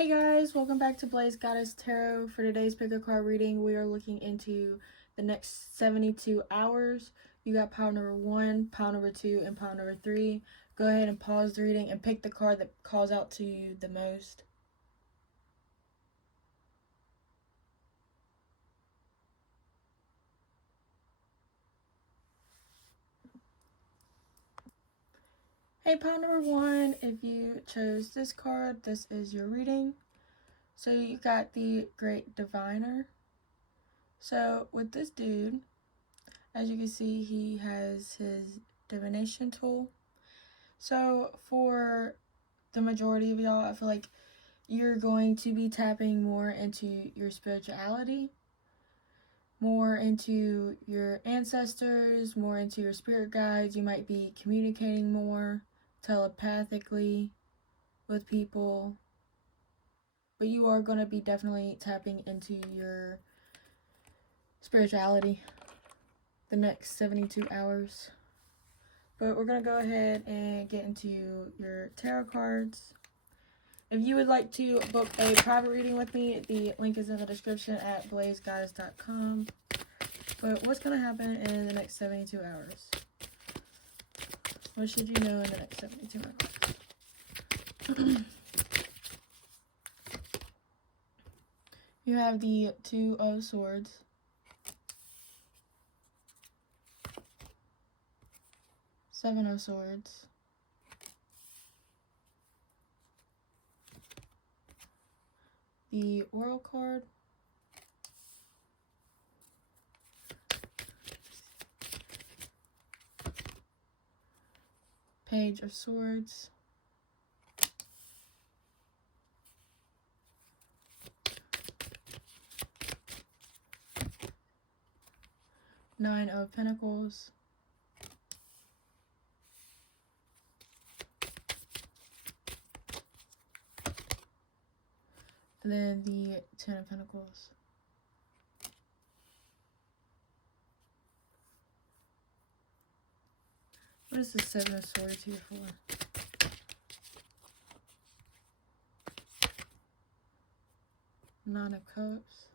Hey guys, welcome back to Blaze Goddess Tarot. For today's pick a card reading, we are looking into the next 72 hours. You got pile number 1, pile number 2, and pile number 3. Go ahead and pause the reading and pick the card that calls out to you the most. Hey, pile number 1, if you chose this card, this is your reading. So you got the Great Diviner. So with this dude, as you can see, he has his divination tool. So for the majority of y'all, I feel like you're going to be tapping more into your spirituality, more into your ancestors, more into your spirit guides. You might be communicating more telepathically with people, but you are going to be definitely tapping into your spirituality the next 72 hours. But we're going to go ahead and get into your tarot cards. If you would like to book a private reading with me, the link is in the description at blazegoddess.com. But what's going to happen in the next 72 hours? What should you know in the next 72 hours? You have the Two of Swords. Seven of Swords. The Oracle card. Page of Swords. Nine of Pentacles. And then the Ten of Pentacles. What is the Seven of Swords here for? Nine of Cups.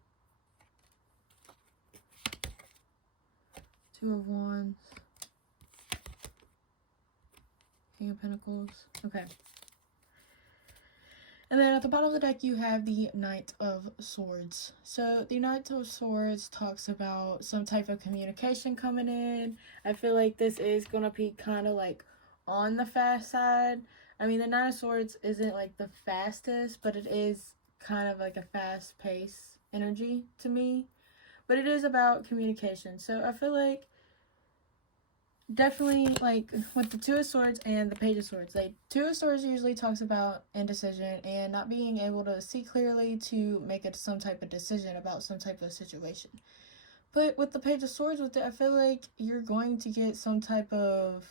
Two of Wands. King of Pentacles. Okay. And then at the bottom of the deck, you have the Knight of Swords. So the Knight of Swords talks about some type of communication coming in. I feel like this is going to be kind of like on the fast side. I mean, the Knight of Swords isn't like the fastest, but it is kind of like a fast pace energy to me. But it is about communication. So I feel like definitely, like, with the Two of Swords and the Page of Swords, like, Two of Swords usually talks about indecision and not being able to see clearly to make it some type of decision about some type of situation. But with the Page of Swords, with it, I feel like you're going to get some type of,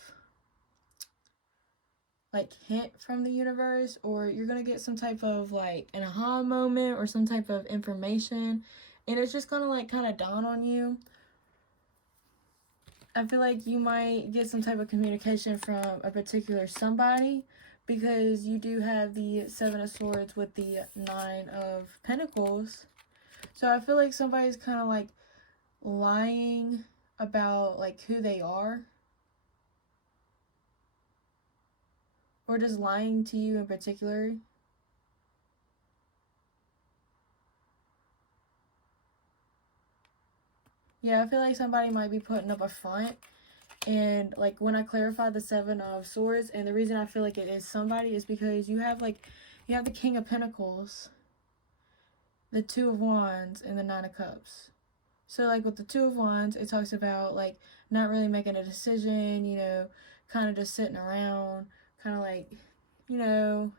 like, hint from the universe, or you're going to get some type of, like, an aha moment or some type of information, and it's just going to, like, kind of dawn on you. I feel like you might get some type of communication from a particular somebody, because you do have the Seven of Swords with the Nine of Pentacles. So I feel like somebody's kind of like lying about like who they are, or just lying to you in particular. Yeah, I feel like somebody might be putting up a front. And like when I clarify the Seven of Swords, and the reason I feel like it is somebody is because you have the King of Pentacles, the Two of Wands, and the Nine of Cups. So like with the Two of Wands, it talks about like not really making a decision, you know, kind of just sitting around, kind of like, you know,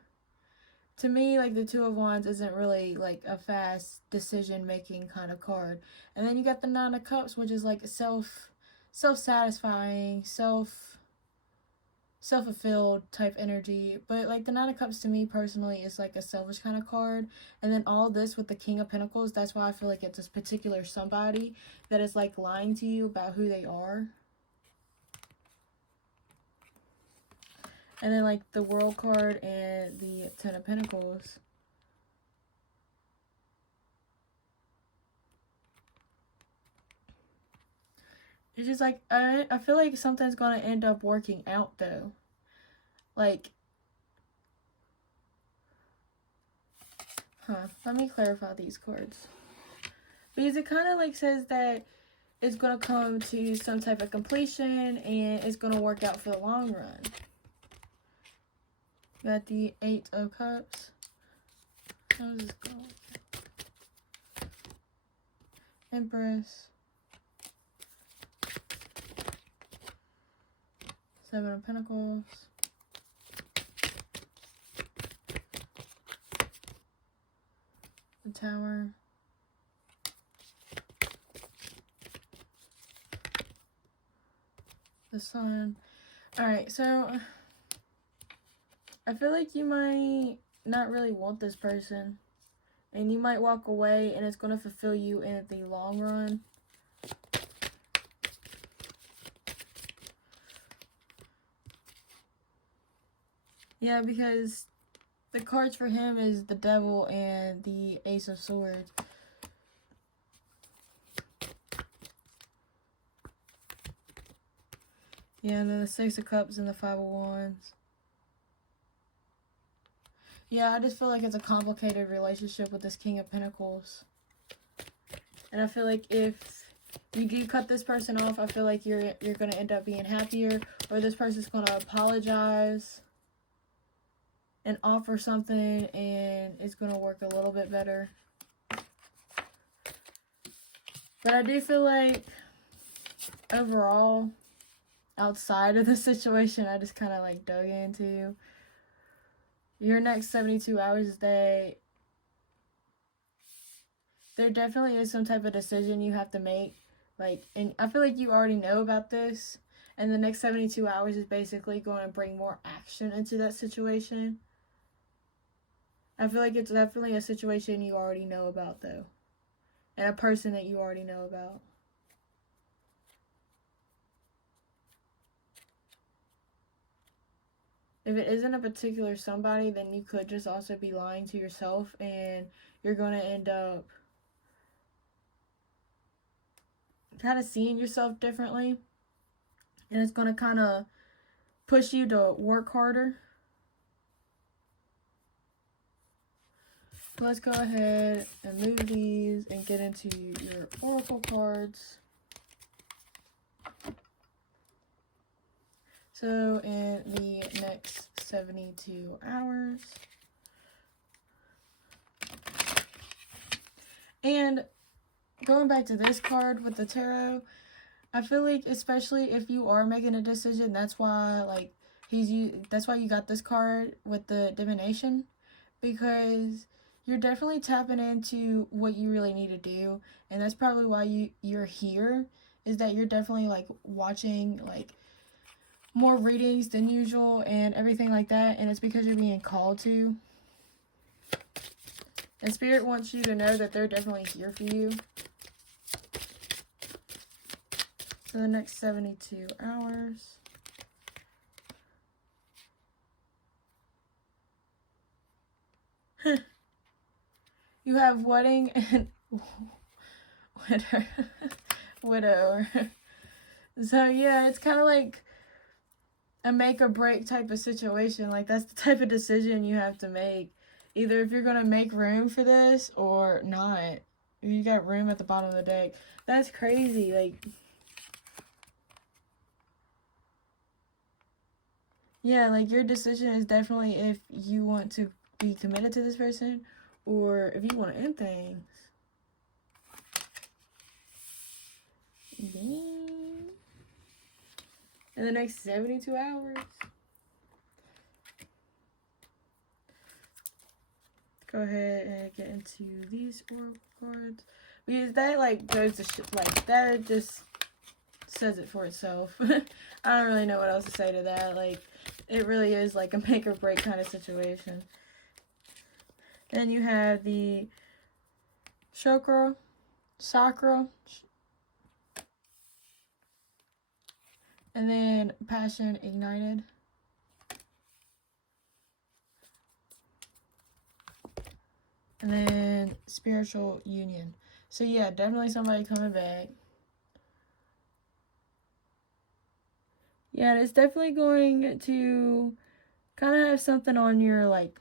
to me, like, the Two of Wands isn't really, like, a fast decision-making kind of card. And then you got the Nine of Cups, which is, like, self-satisfying, self-fulfilled type energy. But, like, the Nine of Cups, to me, personally, is, like, a selfish kind of card. And then all this with the King of Pentacles, that's why I feel like it's this particular somebody that is, like, lying to you about who they are. And then, like, the World card and the Ten of Pentacles. It's just like, I feel like something's going to end up working out, though. Like, let me clarify these cards. Because it kind of like says that it's going to come to some type of completion and it's going to work out for the long run. You got the 8 of Cups. How's this going? Empress. 7 of Pentacles. The Tower. The Sun. Alright, so I feel like you might not really want this person. And you might walk away and it's going to fulfill you in the long run. Yeah, because the cards for him is the Devil and the Ace of Swords. Yeah, and then the 6 of Cups and the 5 of Wands. Yeah, I just feel like it's a complicated relationship with this King of Pentacles. And I feel like if you do cut this person off, I feel like you're going to end up being happier. Or this person's going to apologize and offer something and it's going to work a little bit better. But I do feel like overall, outside of the situation I just kind of like dug into, your next 72 hours there definitely is some type of decision you have to make. Like, and I feel like you already know about this, and the next 72 hours is basically going to bring more action into that situation. I feel like it's definitely a situation you already know about, though, and a person that you already know about. If it isn't a particular somebody, then you could just also be lying to yourself, and you're going to end up kind of seeing yourself differently, and it's going to kind of push you to work harder. Let's go ahead and move these and get into your oracle cards. So in the next 72 hours. And going back to this card with the tarot, I feel like especially if you are making a decision, that's why like that's why you got this card with the divination, because you're definitely tapping into what you really need to do, and that's probably why you're here, is that you're definitely like watching like more readings than usual and everything like that, and it's because you're being called to. And Spirit wants you to know that they're definitely here for you. For the next 72 hours. You have wedding and widow. So yeah, it's kind of like a make or break type of situation. Like, that's the type of decision you have to make. Either if you're going to make room for this or not. You got room at the bottom of the deck. That's crazy. Like, yeah, like your decision is definitely if you want to be committed to this person or if you want to end things. Dang. In the next 72 hours. Go ahead and get into these oracle cards, because that like goes to like that just says it for itself. I don't really know what else to say to that. Like, it really is like a make or break kind of situation. Then you have the Chakra, and then Passion Ignited. And then Spiritual Union. So yeah, definitely somebody coming back. Yeah, and it's definitely going to kind of have something on your, like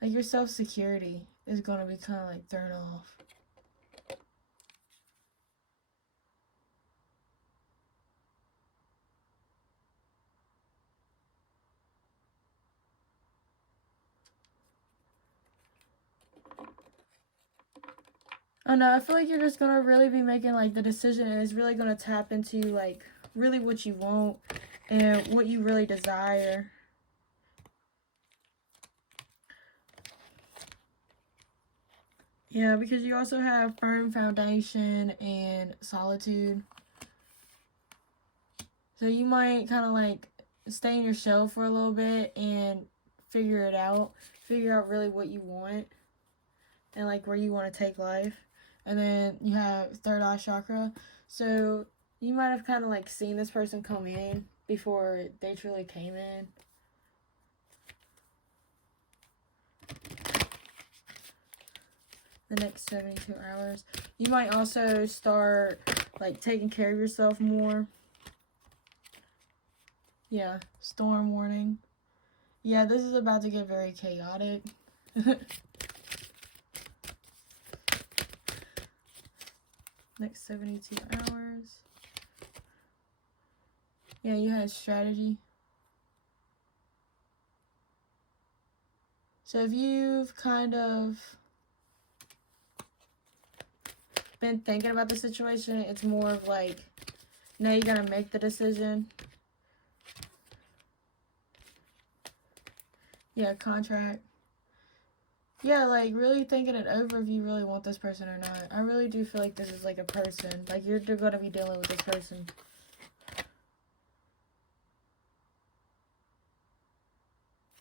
your self-security is going to be kind of like thrown off. Oh no, I feel like you're just gonna really be making like the decision, and it's really gonna tap into like really what you want and what you really desire. Yeah, because you also have firm foundation and solitude. So you might kind of like stay in your shell for a little bit and figure it out. Figure out really what you want and like where you want to take life. And then you have third eye chakra. So you might have kind of like seen this person come in before they truly came in. The next 72 hours. You might also start like taking care of yourself more. Yeah, storm warning. Yeah, this is about to get very chaotic. Next 72 hours. Yeah, you had strategy. So if you've kind of been thinking about the situation, it's more of like, now you gotta make the decision. Yeah, contract. Yeah, like really thinking it over if you really want this person or not. I really do feel like this is like a person. Like you're gonna be dealing with this person.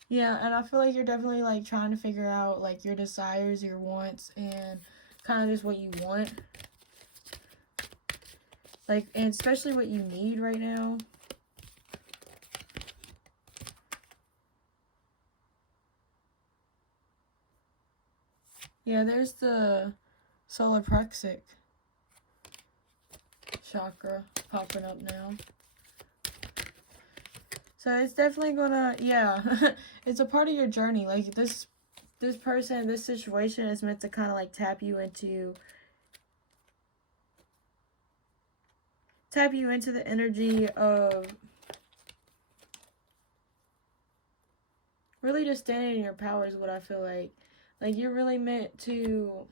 Yeah, and I feel like you're definitely like trying to figure out like your desires, your wants, and kind of just what you want. Like, and especially what you need right now. Yeah, there's the solar plexus chakra popping up now. So it's definitely gonna, yeah, it's a part of your journey. Like this person, this situation is meant to kind of like tap you into the energy of really just standing in your power is what I feel like. Like you're really meant to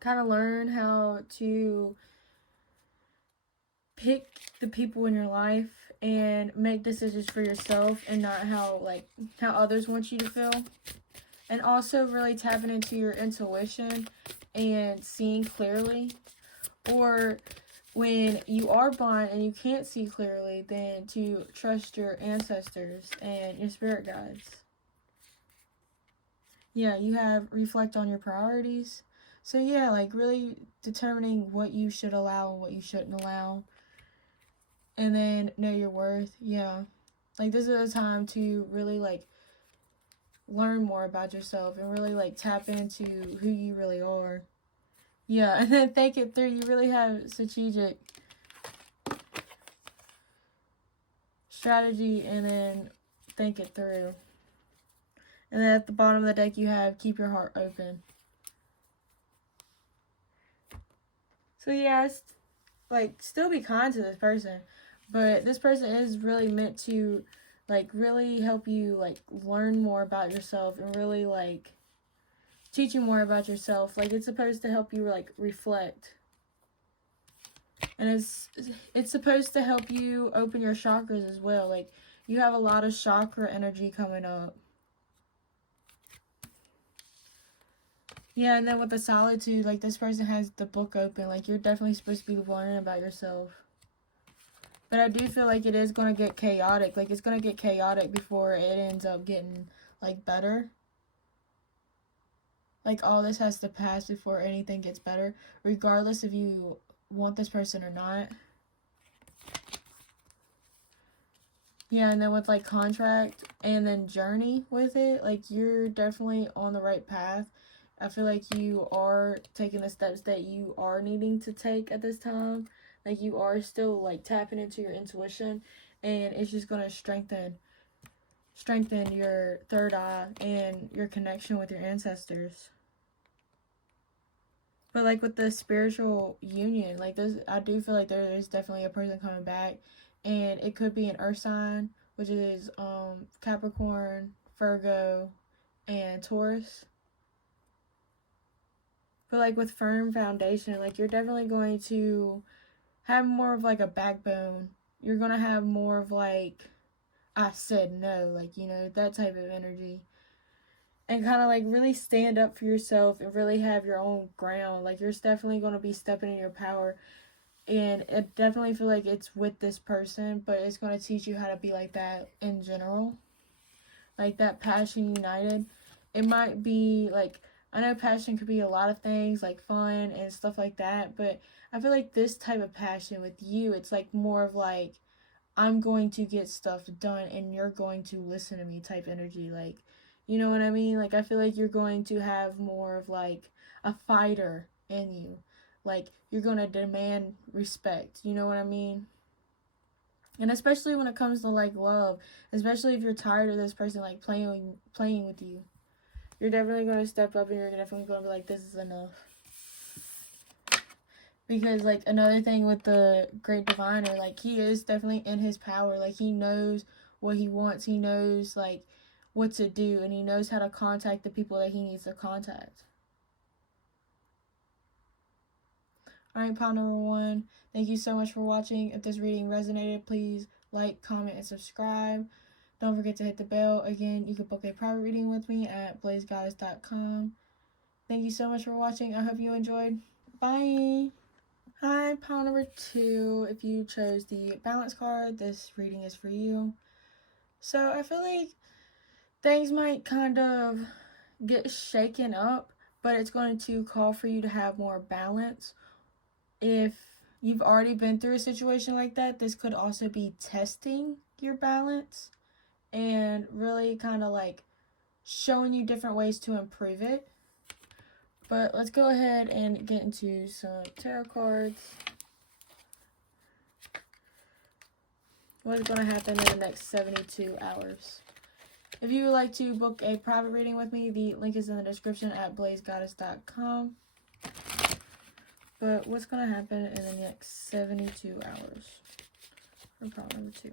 kind of learn how to pick the people in your life and make decisions for yourself and not how others want you to feel. And also really tapping into your intuition and seeing clearly. Or when you are blind and you can't see clearly, then to trust your ancestors and your spirit guides. Yeah, you have reflect on your priorities. So yeah, like really determining what you should allow and what you shouldn't allow. And then know your worth. Yeah. Like this is a time to really like learn more about yourself and really like tap into who you really are. Yeah, and then think it through. You really have strategy and then think it through. And then at the bottom of the deck you have keep your heart open. So yeah, it's like still be kind to this person, but this person is really meant to like really help you like learn more about yourself and really like teach you more about yourself. Like it's supposed to help you like reflect. And it's supposed to help you open your chakras as well. Like you have a lot of chakra energy coming up. Yeah, and then with the solitude, like this person has the book open. Like you're definitely supposed to be learning about yourself. But I do feel like it is going to get chaotic. Like it's going to get chaotic before it ends up getting like better. Like all this has to pass before anything gets better, regardless if you want this person or not. Yeah, and then with like contract and then journey with it, like you're definitely on the right path. I feel like you are taking the steps that you are needing to take at this time. Like, you are still, like, tapping into your intuition, and it's just going to strengthen your third eye and your connection with your ancestors. But, like, with the spiritual union, like, I do feel like there is definitely a person coming back, and it could be an earth sign, which is Capricorn, Virgo, and Taurus. But, like, with firm foundation, like, you're definitely going to have more of, like, a backbone. You're going to have more of, like, I said no, like, you know, that type of energy. And kind of, like, really stand up for yourself and really have your own ground. Like, you're definitely going to be stepping in your power. And I definitely feel like it's with this person, but it's going to teach you how to be like that in general. Like, that passion united. It might be, like, I know passion could be a lot of things, like fun and stuff like that, but I feel like this type of passion with you, it's, like, more of, like, I'm going to get stuff done and you're going to listen to me type energy. Like, you know what I mean? Like, I feel like you're going to have more of, like, a fighter in you. Like, you're going to demand respect. You know what I mean? And especially when it comes to, like, love, especially if you're tired of this person, like, playing with you, you're definitely going to step up and you're definitely going to be like, this is enough. Because, like, another thing with the Great Diviner, like, he is definitely in his power. Like, he knows what he wants. He knows, like, what to do. And he knows how to contact the people that he needs to contact. Alright, pile number 1. Thank you so much for watching. If this reading resonated, please like, comment, and subscribe. Don't forget to hit the bell. Again, you can book a private reading with me at blazegoddess.com. Thank you so much for watching. I hope you enjoyed. Bye! Hi, pile number 2. If you chose the balance card, this reading is for you. So I feel like things might kind of get shaken up, but it's going to call for you to have more balance. If you've already been through a situation like that, this could also be testing your balance and really kind of like showing you different ways to improve it. But let's go ahead and get into some tarot cards. What is going to happen in the next 72 hours? If you would like to book a private reading with me, the link is in the description at blazegoddess.com. But what's going to happen in the next 72 hours? For problem number 2.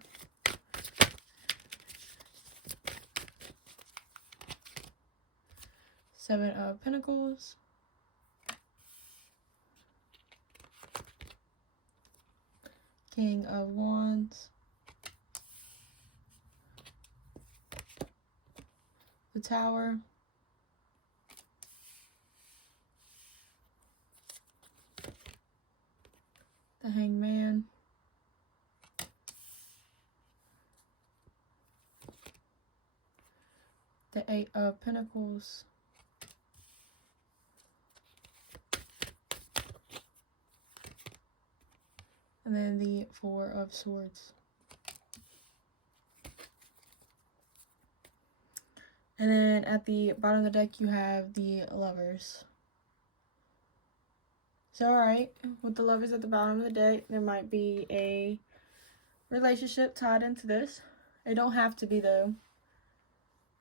Seven of Pentacles. King of Wands. The Tower. The Hanged Man. The Eight of Pentacles. And then the Four of Swords. And then at the bottom of the deck, you have the Lovers. So, alright, with the Lovers at the bottom of the deck, there might be a relationship tied into this. It don't have to be, though.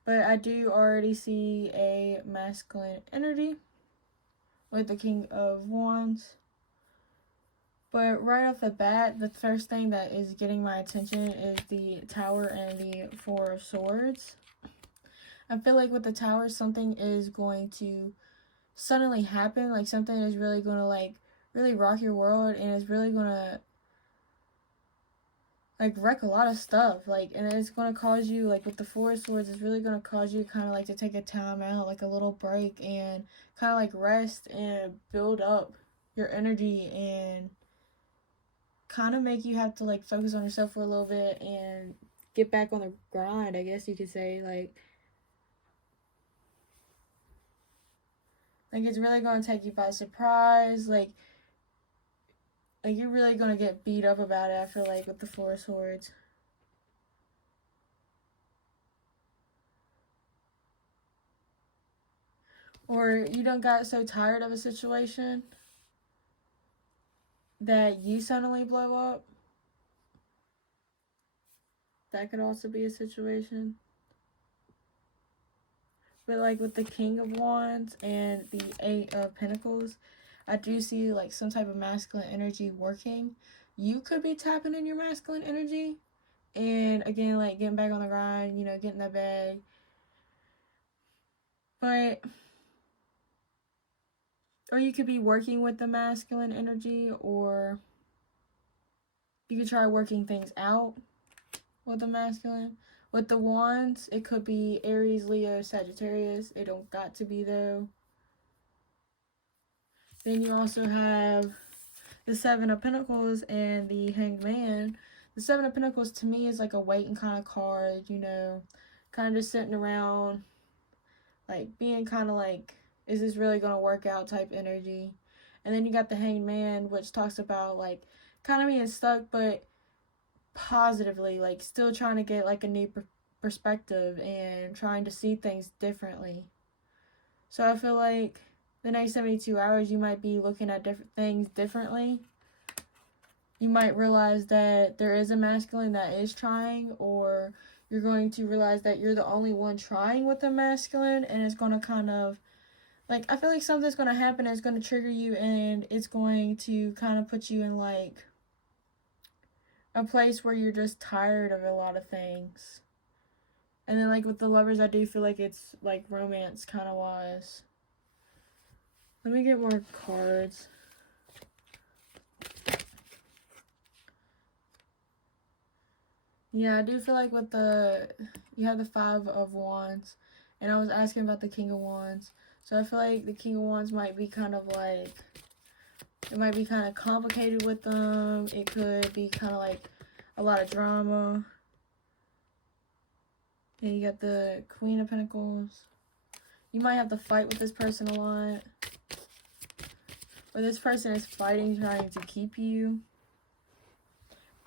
But I do already see a masculine energy with the King of Wands. But right off the bat, the first thing that is getting my attention is the Tower and the Four of Swords. I feel like with the Tower, something is going to suddenly happen. Like, something is really going to, like, really rock your world, and it's really going to, like, wreck a lot of stuff. Like, and it's going to cause you, like, with the Four of Swords, it's really going to cause you kind of, like, to take a time out, like, a little break, and kind of, like, rest and build up your energy and kind of make you have to, like, focus on yourself for a little bit and get back on the grind, I guess you could say. Like it's really going to take you by surprise. Like you're really going to get beat up about it, I feel like, with the Four of Swords. Or you done got so tired of a situation that you suddenly blow up. That could also be a situation. But like with the King of Wands and the Eight of Pentacles, I do see like some type of masculine energy working. You could be tapping in your masculine energy. And again, like getting back on the grind, you know, getting that bag. But, or you could be working with the masculine energy, or you could try working things out with the masculine. With the wands, it could be Aries, Leo, Sagittarius. It don't got to be though. Then you also have the Seven of Pentacles and the Hanged Man. The Seven of Pentacles to me is like a waiting kind of card, you know, kind of just sitting around, like being kind of like, is this really going to work out type energy. And then you got the Hanged Man, which talks about like kind of being stuck, but positively, like still trying to get like a new perspective and trying to see things differently. So I feel like the next 72 hours you might be looking at different things differently. You might realize that there is a masculine that is trying, or you're going to realize that you're the only one trying with the masculine, and it's going to kind of, like, I feel like something's going to happen, it's going to trigger you, and it's going to kind of put you in, like, a place where you're just tired of a lot of things. And then, like, with the Lovers, I do feel like it's, like, romance kind of wise. Let me get more cards. Yeah, I do feel like with you have the Five of Wands, and I was asking about the King of Wands. So I feel like the King of Wands might be kind of like, it might be kind of complicated with them. It could be kind of like a lot of drama. And you got the Queen of Pentacles. You might have to fight with this person a lot. Or this person is fighting, trying to keep you.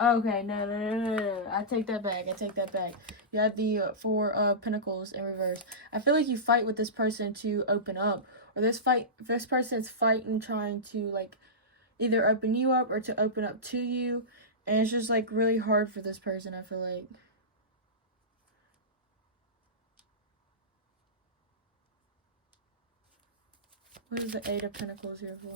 Okay, no. I take that back. You have the Four of Pentacles in reverse. I feel like you fight with this person to open up. Or this person's fighting, trying to, like, either open you up or to open up to you. And it's just, like, really hard for this person, I feel like. What is the Eight of Pentacles here for?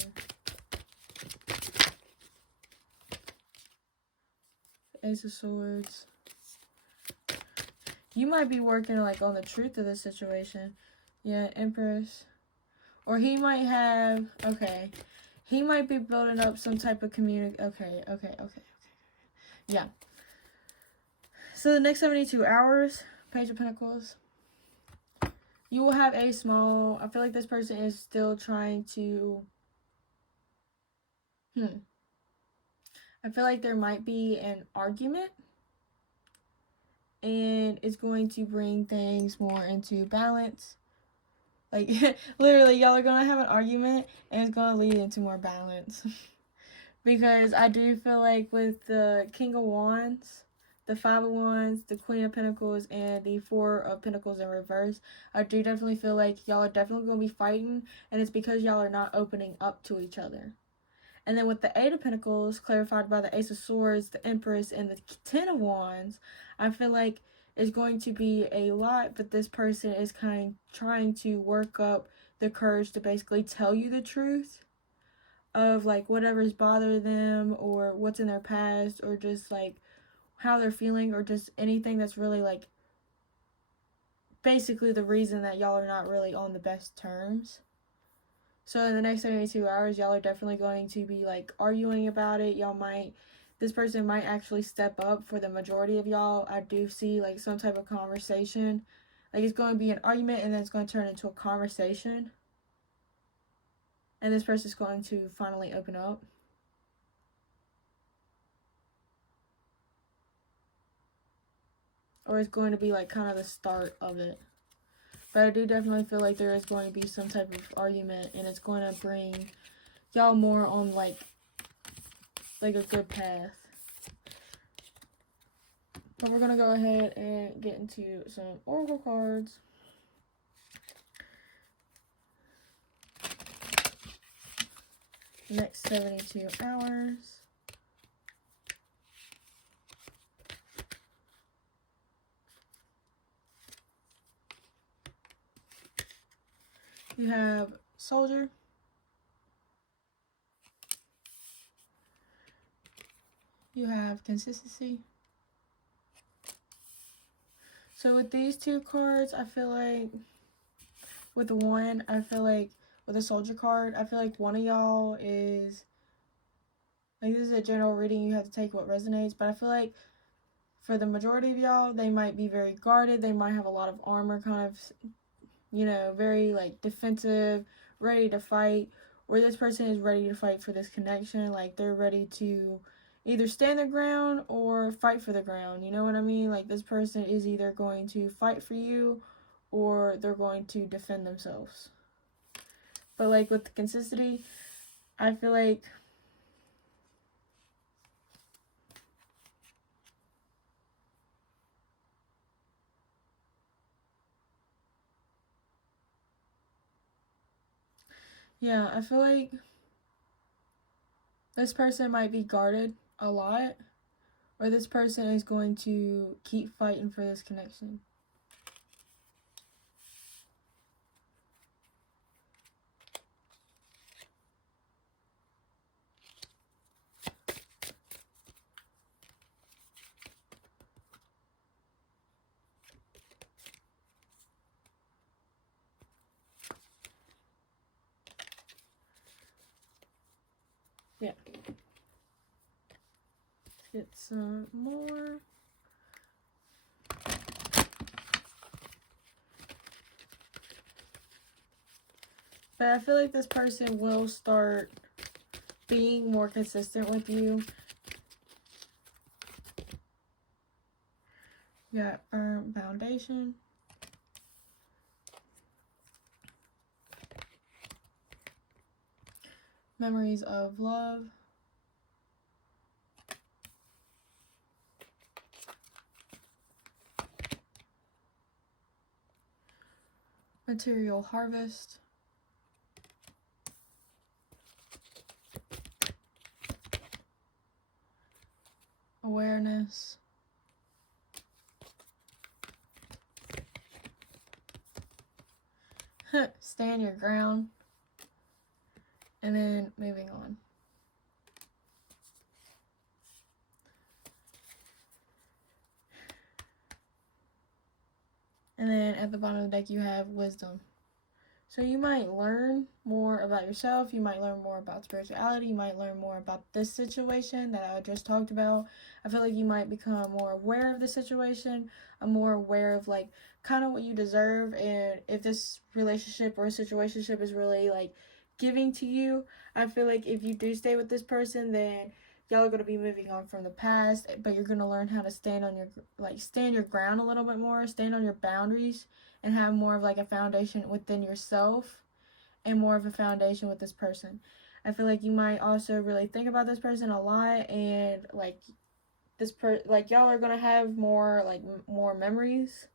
Ace of Swords. You might be working like on the truth of this situation. Yeah, Empress. Or he might have, okay. He might be building up some type of okay. Yeah. So the next 72 hours, Page of Pentacles. You will have a small, I feel like this person is still trying to, I feel like there might be an argument, and it's going to bring things more into balance. Like, literally, y'all are going to have an argument, and it's going to lead into more balance. Because I do feel like with the King of Wands, the Five of Wands, the Queen of Pentacles, and the Four of Pentacles in reverse, I do definitely feel like y'all are definitely going to be fighting, and it's because y'all are not opening up to each other. And then with the Eight of Pentacles, clarified by the Ace of Swords, the Empress, and the Ten of Wands, I feel like it's going to be a lot, but this person is kind of trying to work up the courage to basically tell you the truth of, like, whatever's bothering them, or what's in their past, or just, like, how they're feeling, or just anything that's really, like, basically the reason that y'all are not really on the best terms. So in the next 72 hours, y'all are definitely going to be, like, arguing about it. This person might actually step up for the majority of y'all. I do see, like, some type of conversation. Like, it's going to be an argument, and then it's going to turn into a conversation. And this person's going to finally open up. Or it's going to be, like, kind of the start of it. But I do definitely feel like there is going to be some type of argument, and it's going to bring y'all more on, like a good path. But we're going to go ahead and get into some oracle cards. next 72 hours. You have Soldier. You have Consistency. So with these two cards, I feel like with one, I feel like with a Soldier card, I feel like one of y'all is, like, this is a general reading, you have to take what resonates, but I feel like for the majority of y'all, they might be very guarded, they might have a lot of armor, kind of, you know, very like defensive, ready to fight, or this person is ready to fight for this connection, like they're ready to either stand their ground or fight for the ground, you know what I mean? Like this person is either going to fight for you or they're going to defend themselves. But like with the consistency, I feel like I feel like this person might be guarded a lot, or this person is going to keep fighting for this connection. Yeah. Let's get some more. But I feel like this person will start being more consistent with you. You got Firm Foundation. Memories of Love. Material Harvest. Awareness. Stand your ground. And then moving on. And then at the bottom of the deck you have Wisdom. So you might learn more about yourself, you might learn more about spirituality, you might learn more about this situation that I just talked about. I feel like you might become more aware of the situation, more aware of like kind of what you deserve, and if this relationship or situationship is really like giving to you. I feel like if you do stay with this person, then y'all are going to be moving on from the past, but you're going to learn how to stand your ground a little bit more, stand on your boundaries, and have more of like a foundation within yourself and more of a foundation with this person. I feel like you might also really think about this person a lot, and like y'all are going to have more memories.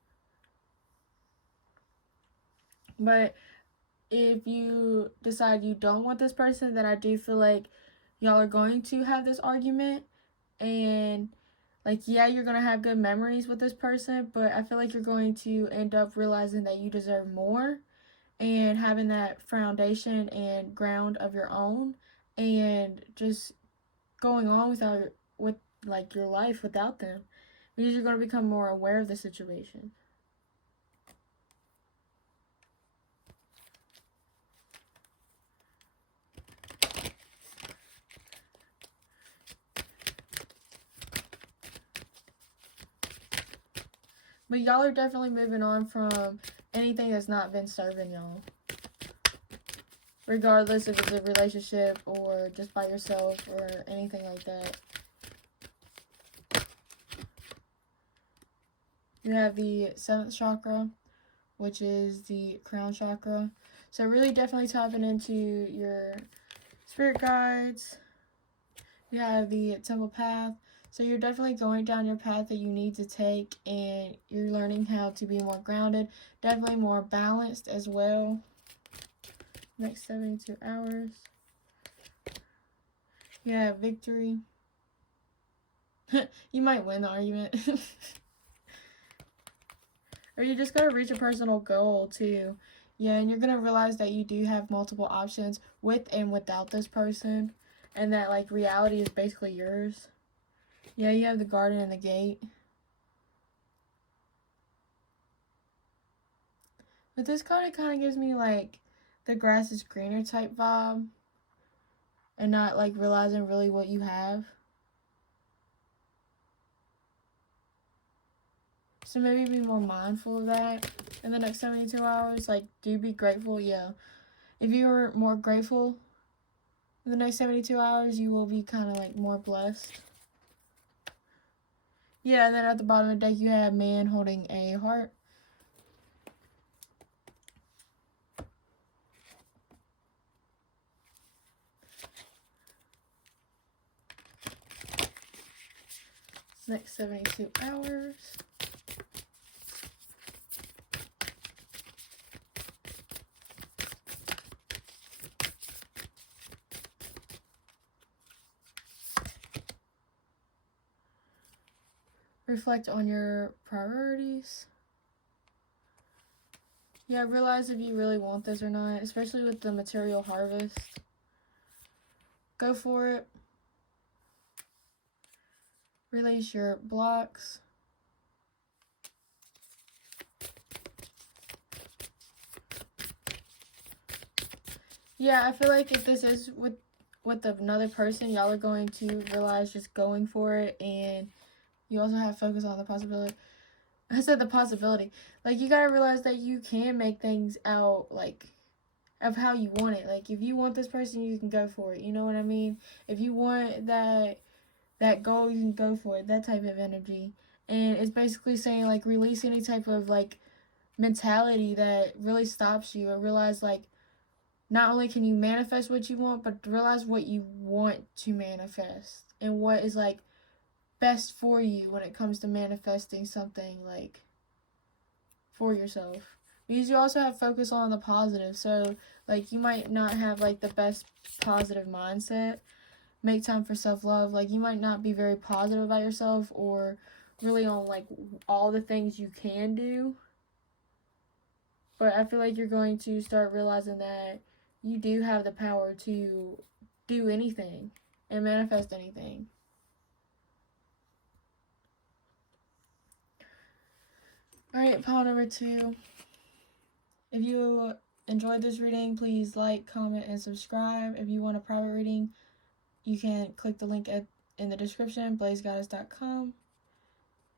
But if you decide you don't want this person, then I do feel like y'all are going to have this argument, and like, yeah, you're going to have good memories with this person, but I feel like you're going to end up realizing that you deserve more and having that foundation and ground of your own, and just going on with like your life without them, because you're going to become more aware of the situation. But y'all are definitely moving on from anything that's not been serving y'all. Regardless if it's a relationship or just by yourself or anything like that. You have the 7th chakra, which is the crown chakra. So really definitely tapping into your spirit guides. You have the temple path. So you're definitely going down your path that you need to take, and you're learning how to be more grounded, definitely more balanced as well. Next 72 hours. Yeah, victory. You might win the argument. Or you just gotta reach a personal goal too. Yeah, and you're gonna realize that you do have multiple options with and without this person. And that like reality is basically yours. Yeah, you have the garden and the gate. But this card, kind of gives me like the grass is greener type vibe. And not like realizing really what you have. So maybe be more mindful of that in the next 72 hours. Like, do be grateful. Yeah. If you are more grateful in the next 72 hours, you will be kind of like more blessed. Yeah, and then at the bottom of the deck, you have man holding a heart. Next 72 hours. Reflect on your priorities. Yeah, realize if you really want this or not, especially with the material harvest. Go for it. Release your blocks. Yeah, I feel like if this is with another person, y'all are going to realize just going for it, and you also have focus on the possibility. I said the possibility. Like, you gotta realize that you can make things out, like, of how you want it. Like, if you want this person, you can go for it. You know what I mean? If you want that goal, you can go for it. That type of energy. And it's basically saying, like, release any type of, like, mentality that really stops you, and realize, like, not only can you manifest what you want, but realize what you want to manifest and what is like best for you when it comes to manifesting something like for yourself. Because you also have focus on the positive. So like you might not have like the best positive mindset. Make time for self-love. Like you might not be very positive about yourself or really on like all the things you can do. But I feel like you're going to start realizing that you do have the power to do anything and manifest anything. Alright, pile number 2. If you enjoyed this reading, please like, comment, and subscribe. If you want a private reading, you can click the link in the description, blazegoddess.com.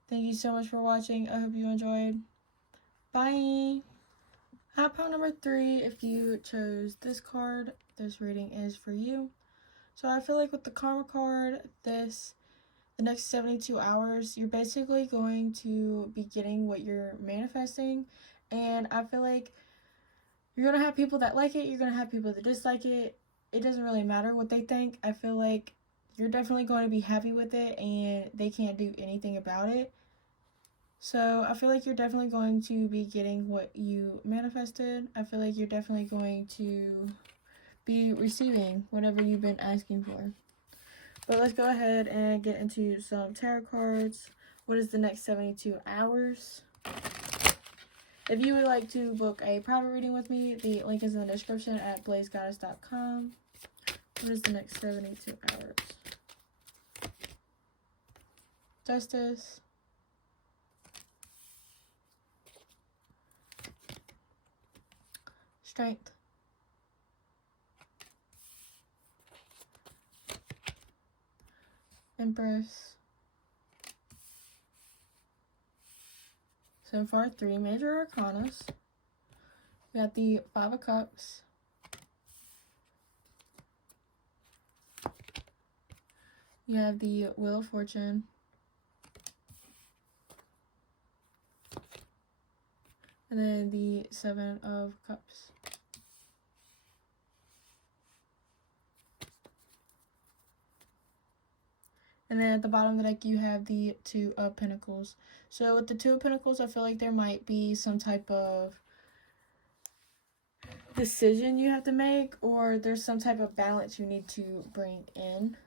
Thank you so much for watching. I hope you enjoyed. Bye! At pile number 3, if you chose this card, this reading is for you. So I feel like with the Karma card, the next 72 hours, you're basically going to be getting what you're manifesting. And I feel like you're going to have people that like it, you're going to have people that dislike it. It doesn't really matter what they think. I feel like you're definitely going to be happy with it, and they can't do anything about it. So I feel like you're definitely going to be getting what you manifested. I feel like you're definitely going to be receiving whatever you've been asking for. But let's go ahead and get into some tarot cards. What is the next 72 hours? If you would like to book a private reading with me, the link is in the description at blazegoddess.com. What is the next 72 hours? Justice. Strength. Empress. So far, 3 major arcanas. We got the 5 of Cups. You have the Wheel of Fortune. And then the 7 of Cups. And then at the bottom of the deck, you have the 2 of Pentacles. So with the 2 of Pentacles, I feel like there might be some type of decision you have to make, or there's some type of balance you need to bring in.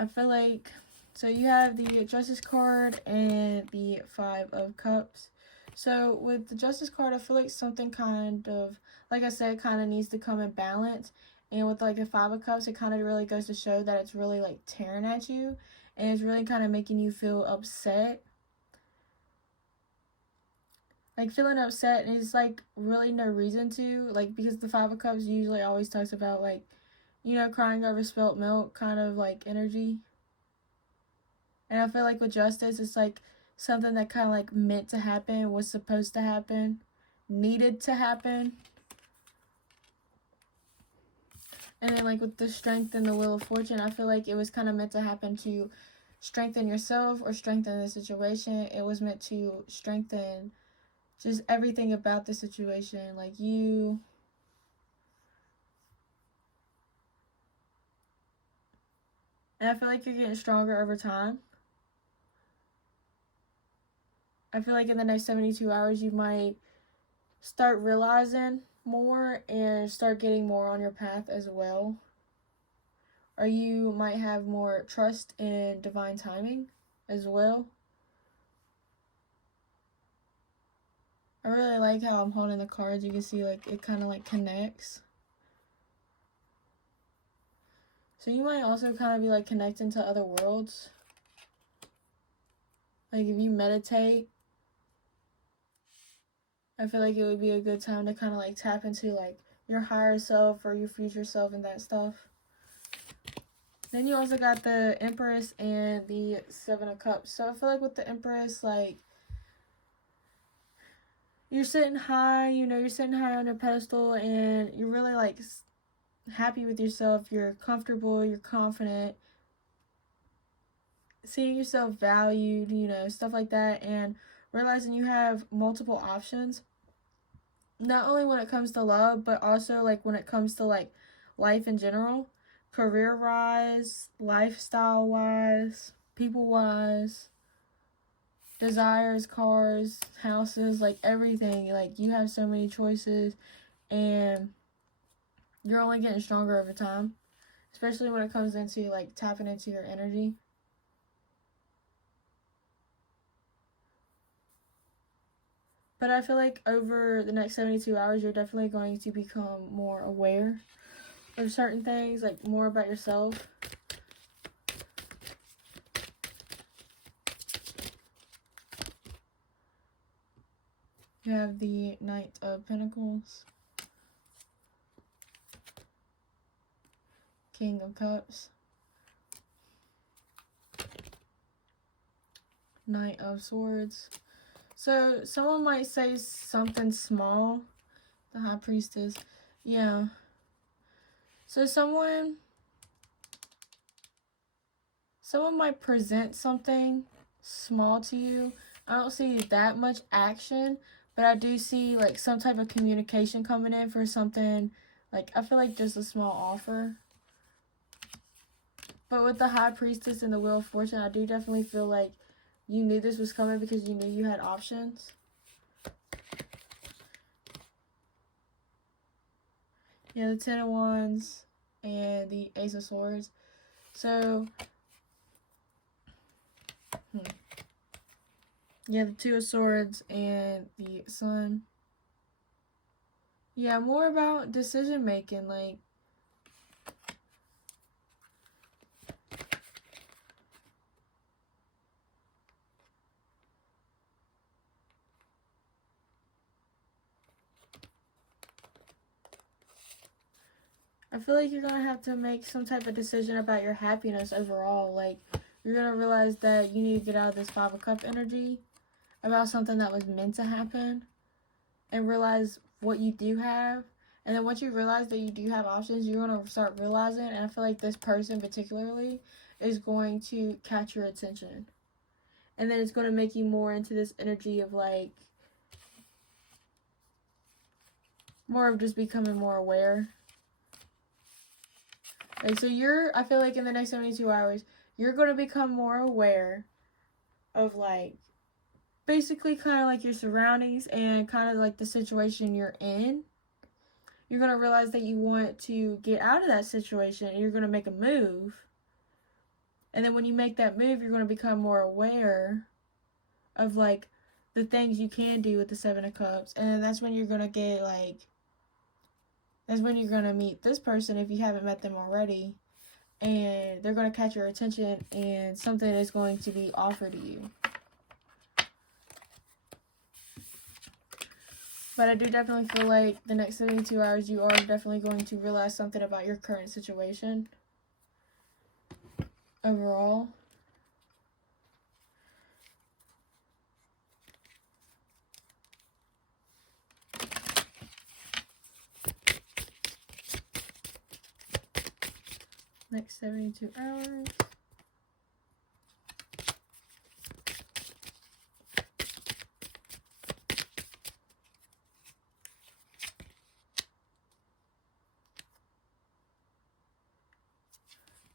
I feel like, so you have the Justice card and the Five of Cups. So with the Justice card, I feel like something kind of, like I said, kind of needs to come in balance. And with like the Five of Cups, it kind of really goes to show that it's really like tearing at you. And it's really kind of making you feel upset. Like feeling upset, and it's like really no reason to. Like, because the Five of Cups usually always talks about like, you know, crying over spilt milk kind of like energy. And I feel like with Justice, it's like something that kind of like meant to happen, was supposed to happen, needed to happen. And then like with the Strength and the Wheel of Fortune, I feel like it was kind of meant to happen to strengthen yourself or strengthen the situation. It was meant to strengthen just everything about the situation. Like you... And I feel like you're getting stronger over time. I feel like in the next 72 hours, you might start realizing more and start getting more on your path as well. Or you might have more trust in divine timing as well. I really like how I'm holding the cards. You can see like it kind of like connects. So you might also kind of be like connecting to other worlds. Like if you meditate, I feel like it would be a good time to kind of like tap into like your higher self or your future self and that stuff. Then you also got the Empress and the Seven of Cups. So I feel like with the Empress, like, you're sitting high, you know, you're sitting high on your pedestal and you're really like happy with yourself. You're comfortable, you're confident, seeing yourself valued, you know, stuff like that, and realizing you have multiple options. Not only when it comes to love, but also like when it comes to like life in general, career wise, lifestyle wise, people wise, desires, cars, houses, like everything. Like you have so many choices and you're only getting stronger over time, especially when it comes into like tapping into your energy. But I feel like over the next 72 hours, you're definitely going to become more aware of certain things, like more about yourself. You have the Knight of Pentacles, King of Cups, Knight of Swords. So someone might say something small. The High Priestess. Yeah. So someone might present something small to you. I don't see that much action, but I do see like some type of communication coming in for something. Like I feel like just a small offer. But with the High Priestess and the Wheel of Fortune, I do definitely feel like you knew this was coming because you knew you had options. Yeah, the Ten of Wands and the Ace of Swords. So, yeah, the Two of Swords and the Sun. Yeah, more about decision making, like, I feel like you're gonna have to make some type of decision about your happiness overall. Like, you're gonna realize that you need to get out of this Five of Cup energy about something that was meant to happen and realize what you do have. And then once you realize that you do have options, you're gonna start realizing, and I feel like this person particularly is going to catch your attention. And then it's gonna make you more into this energy of like, more of just becoming more aware. Like, so I feel like in the next 72 hours, you're going to become more aware of, like, basically kind of like your surroundings and kind of like the situation you're in. You're going to realize that you want to get out of that situation and you're going to make a move. And then when you make that move, you're going to become more aware of like the things you can do with the Seven of Cups. And that's when you're going to get like, that's when you're going to meet this person if you haven't met them already. And they're going to catch your attention and something is going to be offered to you. But I do definitely feel like the next 72 hours you are definitely going to realize something about your current situation overall. Next 72 hours.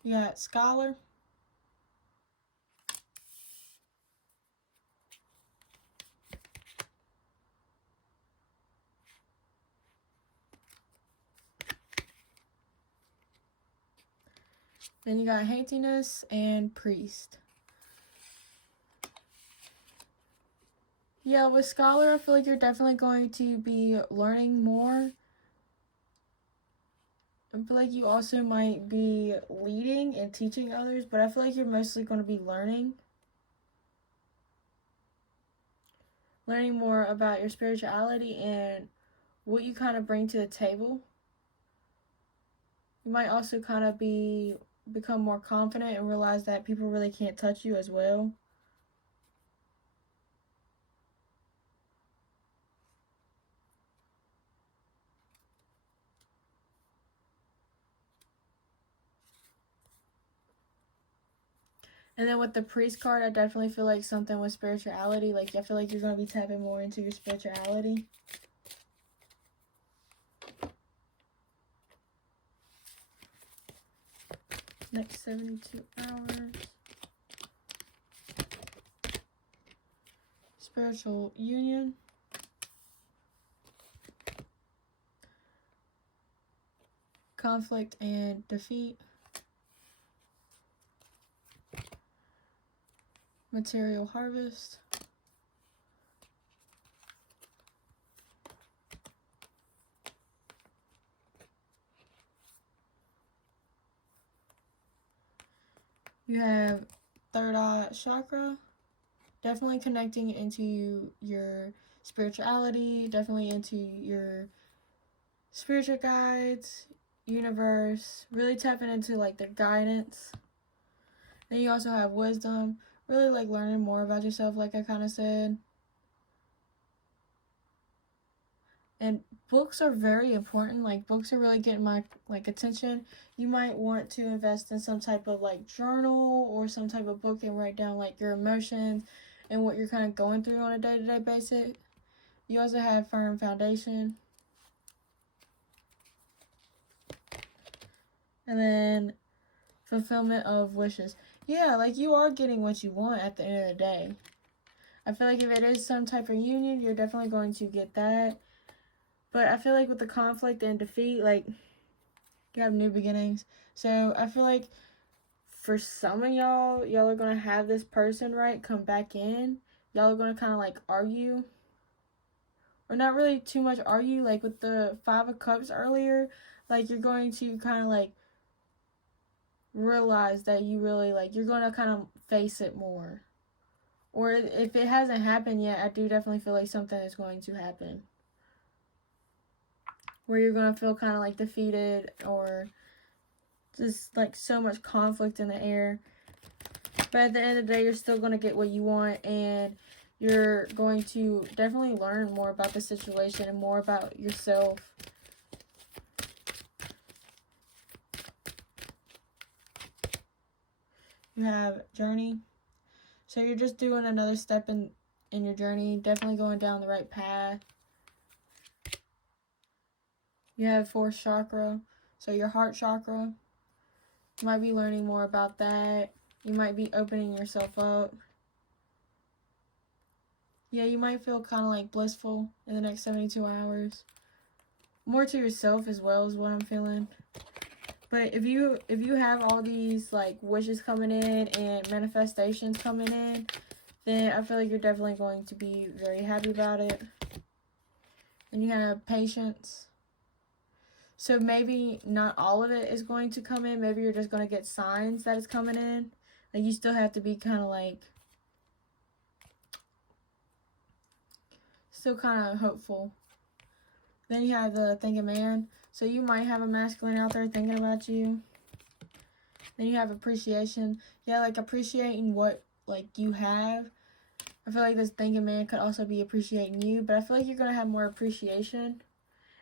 You got Scholar. Then you got Hatiness and Priest. Yeah, with Scholar, I feel like you're definitely going to be learning more. I feel like you also might be leading and teaching others, but I feel like you're mostly going to be learning. Learning more about your spirituality and what you kind of bring to the table. You might also kind of become more confident and realize that people really can't touch you as well. And then with the Priest card, I definitely feel like something with spirituality. Like, I feel like you're going to be tapping more into your spirituality. Next 72 hours. Spiritual union. Conflict and defeat. Material harvest. You have third eye chakra. Definitely connecting into your spirituality, definitely into your spiritual guides, universe, really tapping into like the guidance. Then you also have wisdom, really like learning more about yourself, like I kind of said. And books are very important. Like, books are really getting my like attention. You might want to invest in some type of like journal or some type of book and write down like your emotions and what you're kind of going through on a day-to-day basis. You also have firm foundation. And then fulfillment of wishes. Yeah, like you are getting what you want at the end of the day. I feel like if it is some type of union, you're definitely going to get that. But I feel like with the conflict and defeat, like, you have new beginnings. So I feel like for some of y'all are going to have this person, right, come back in. Y'all are going to kind of like argue. Or not really too much argue. Like with the Five of Cups earlier, like you're going to kind of like realize that you really like, you're going to kind of face it more. Or if it hasn't happened yet, I do definitely feel like something is going to happen. Where you're going to feel kind of like defeated or just like so much conflict in the air. But at the end of the day, you're still going to get what you want and you're going to definitely learn more about the situation and more about yourself. You have journey. So you're just doing another step in your journey, definitely going down the right path. You have fourth chakra, so your heart chakra. You might be learning more about that. You might be opening yourself up. Yeah, you might feel kind of like blissful in the next 72 hours. More to yourself as well is what I'm feeling. But if you have all these like wishes coming in and manifestations coming in, then I feel like you're definitely going to be very happy about it. And you have patience. So maybe not all of it is going to come in. Maybe you're just going to get signs that it's coming in. Like, you still have to be kind of like, still kind of hopeful. Then you have the thinking man. So you might have a masculine out there thinking about you. Then you have appreciation. Yeah, like appreciating what like you have. I feel like this thinking man could also be appreciating you, but I feel like you're going to have more appreciation.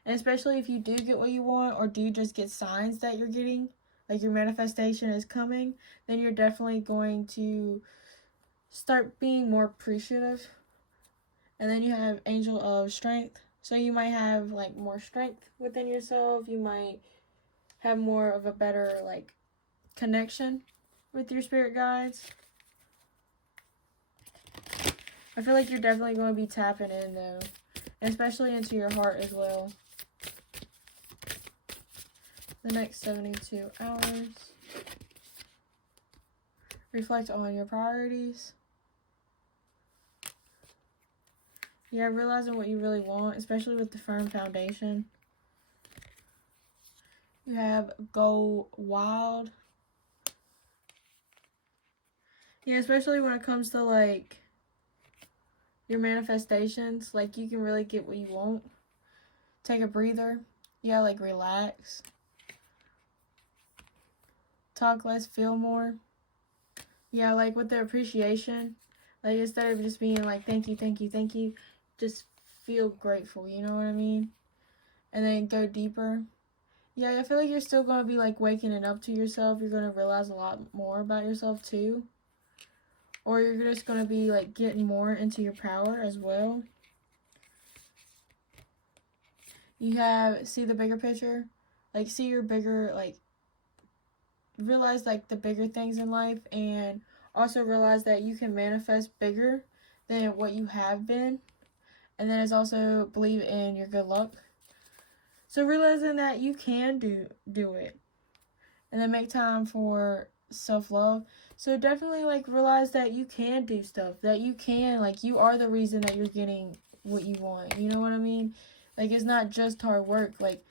And especially if you do get what you want, or do you just get signs that you're getting, like your manifestation is coming, then you're definitely going to start being more appreciative. And then you have angel of strength. So you might have like more strength within yourself. You might have more of a better like connection with your spirit guides. I feel like you're definitely going to be tapping in though, and especially into your heart as well. The next 72 hours. Reflect on your priorities. Yeah, realizing what you really want, especially with the firm foundation. You have go wild. Yeah, especially when it comes to like your manifestations, like you can really get what you want. Take a breather. Yeah, like relax. Talk less, feel more. Yeah, like with the appreciation, like instead of just being like thank you, thank you, thank you, just feel grateful, you know what I mean? And then go deeper. Yeah, I feel like you're still going to be like waking it up to yourself. You're going to realize a lot more about yourself too. Or you're just going to be like getting more into your power as well. You have, see the bigger picture? Like see your bigger, like realize like the bigger things in life, and also realize that you can manifest bigger than what you have been. And then it's also believe in your good luck. So realizing that you can do it. And then make time for self-love. So definitely like realize that you can do stuff. That you can, like you are the reason that you're getting what you want. You know what I mean? Like it's not just hard work. Like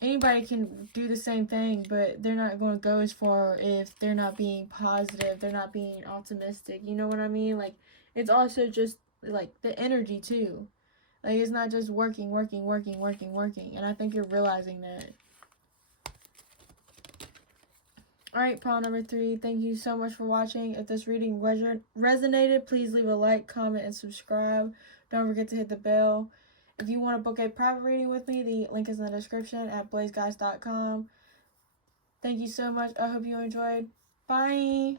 anybody can do the same thing, but they're not going to go as far if they're not being positive. They're not being optimistic. You know what I mean? Like it's also just like the energy too. Like it's not just working. And I think you're realizing that. Alright, pile number 3, thank you so much for watching. If this reading resonated, please leave a like, comment, and subscribe. Don't forget to hit the bell. If you want to book a private reading with me, the link is in the description at blazeguys.com. Thank you so much. I hope you enjoyed. Bye!